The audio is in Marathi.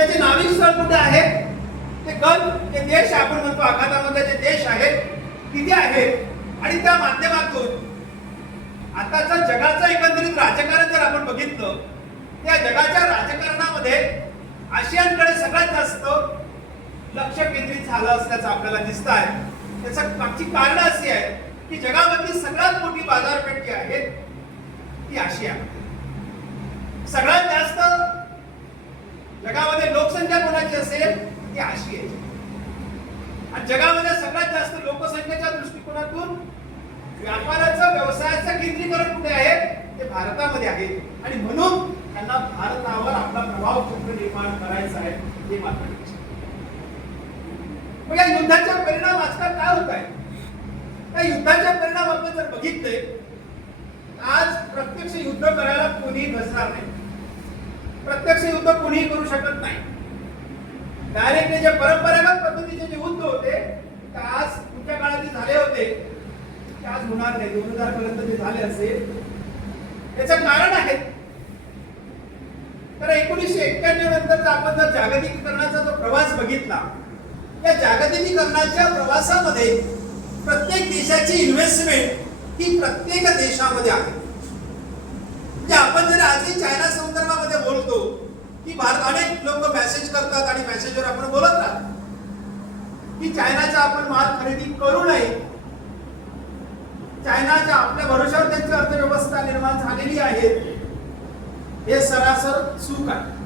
त्याचे नाविक स्थळ कुठे आहे? ते ते देश आपण म्हणतो आखातामध्ये जे देश आहेत तिथे आहेत आणि त्या माध्यमातून आताचा जगाचं एकंदरीत राजकारण जर आपण बघितलं, त्या जगाच्या राजकारणामध्ये आशियाकडे सगळ्यात जास्त लक्ष केंद्रित झालं असल्याचं आपल्याला दिसत आहे. त्याच्या मागची कारण अशी आहे की जगामधली सगळ्यात मोठी बाजारपेठ जी आहे ती आशिया. सगळ्यात जास्त जगामध्ये लोकसंख्या कोणाची असेल ती आशियाची. आणि जगामध्ये सगळ्यात जास्त लोकसंख्येच्या दृष्टिकोनातून व्यापाराचं व्यवसायाचं केंद्रीकरण कुठे आहे? ते भारतामध्ये आहे. आणि म्हणून त्यांना भारतावर आपला प्रभाव कुठे निर्माण करायचा आहे हे मात्र. मग या युद्धाचा परिणाम आजकाल काय होत आहे? त्या युद्धाचे परिणाम आपण जर बघितले, आज प्रत्यक्ष युद्ध करायला कोणीही बसणार नाही. प्रत्यक्ष युद्ध कोणीही करू शकत नाही. डायरेक्टली जे परंपरागत पद्धतीचे जे युद्ध होते ते आज तुमच्या काळात जे झाले होते ते आज होणार नाही. 2000 पर्यंत जे झाले असेल त्याचं कारण आहे तर 1991 नंतरचा आपण जर जागतिकीकरणाचा जो प्रवास बघितला, या जागतिकीकरणाच्या प्रवासामध्ये प्रत्येक देशाची इन्व्हेस्टमेंट ही प्रत्येक देशामध्ये आहे. म्हणजे आपण जर आजही चायना संदर्भामध्ये बोलतो की भारत, अनेक लोक मेसेज करतात आणि मेसेजवर आपण बोलत राहतो की चायनाचा आपण माल खरेदी करू नये. चायनाच्या आपल्या भरोश्यावर त्यांची अर्थव्यवस्था निर्माण झालेली आहे, हे सरासर चूक आहे.